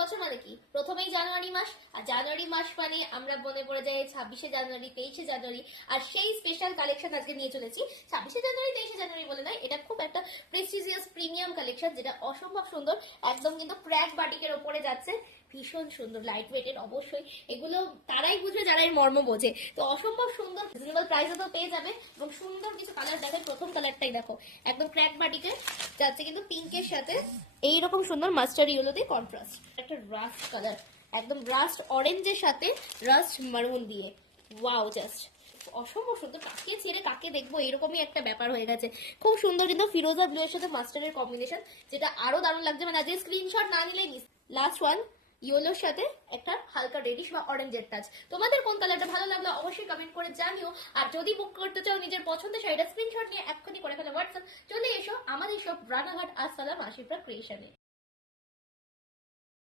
বছর মানে কি প্রথমেই জানুয়ারি মাস, আর জানুয়ারি মাস মানে আমরা মনে পড়ে যাই 26শে জানুয়ারি, 23শে জানুয়ারি। আর সেই স্পেশাল কালেকশন আজকে নিয়ে চলেছি। 26শে জানুয়ারি 23শে জানুয়ারি বলে নয়, এটা খুব একটা প্রেস্টিজিয়াস প্রিমিয়াম কালেকশন, যেটা অসম্ভব সুন্দর। একদম কিন্তু ক্র্যাক বাটিকের ওপরে যাচ্ছে, ভীষণ সুন্দর, লাইট ওয়েটেড। অবশ্যই এগুলো তারাই বুঝবে যারা এর মর্ম বোঝে। তো অসম্ভব সুন্দর, রিজনেবল প্রাইসে তো পেয়ে যাবে। এবং সুন্দর কিছু কালার দেখেন, প্রথম কালারটাই দেখো, একদম ক্র্যাক বাটিকে যাচ্ছে কিন্তু পিঙ্কের সাথে এইরকম সুন্দর মাস্টার্ড ইয়েলো দিয়ে কন্ট্রাস্ট। একটা রাস্ট কালার, একদম রাস্ট অরেঞ্জের সাথে রাস্ট মারুন দিয়ে, ওয়াও জাস্ট অসম্ভব সুন্দর। কাকে ছেড়ে কাকে দেখবো এরকমই একটা ব্যাপার হয়ে গেছে। খুব সুন্দর কিন্তু ফিরোজা ব্লু এর সাথে মাস্টার্ডের কম্বিনেশন, যেটা আরো দারুণ লাগছে। মানে আজকে স্ক্রিনশট না নিলেই মিস। লাস্ট ওয়ান ইয়েলোর সাথে একটা হালকা রেডিশ বা অরেঞ্জের টাচ। তোমাদের কোন কালারটা ভালো লাগলো অবশ্যই কমেন্ট করে জানিও। আর যদি বুক করতে চাও নিজের পছন্দের শাড়িটা স্ক্রিনশট নিয়ে এক্ষুনি করে ফেলে হোয়াটসঅ্যাপ চলে এসো আমাদের সব রানাঘাট আসসালাম আশিফরা ক্রিয়েশনে।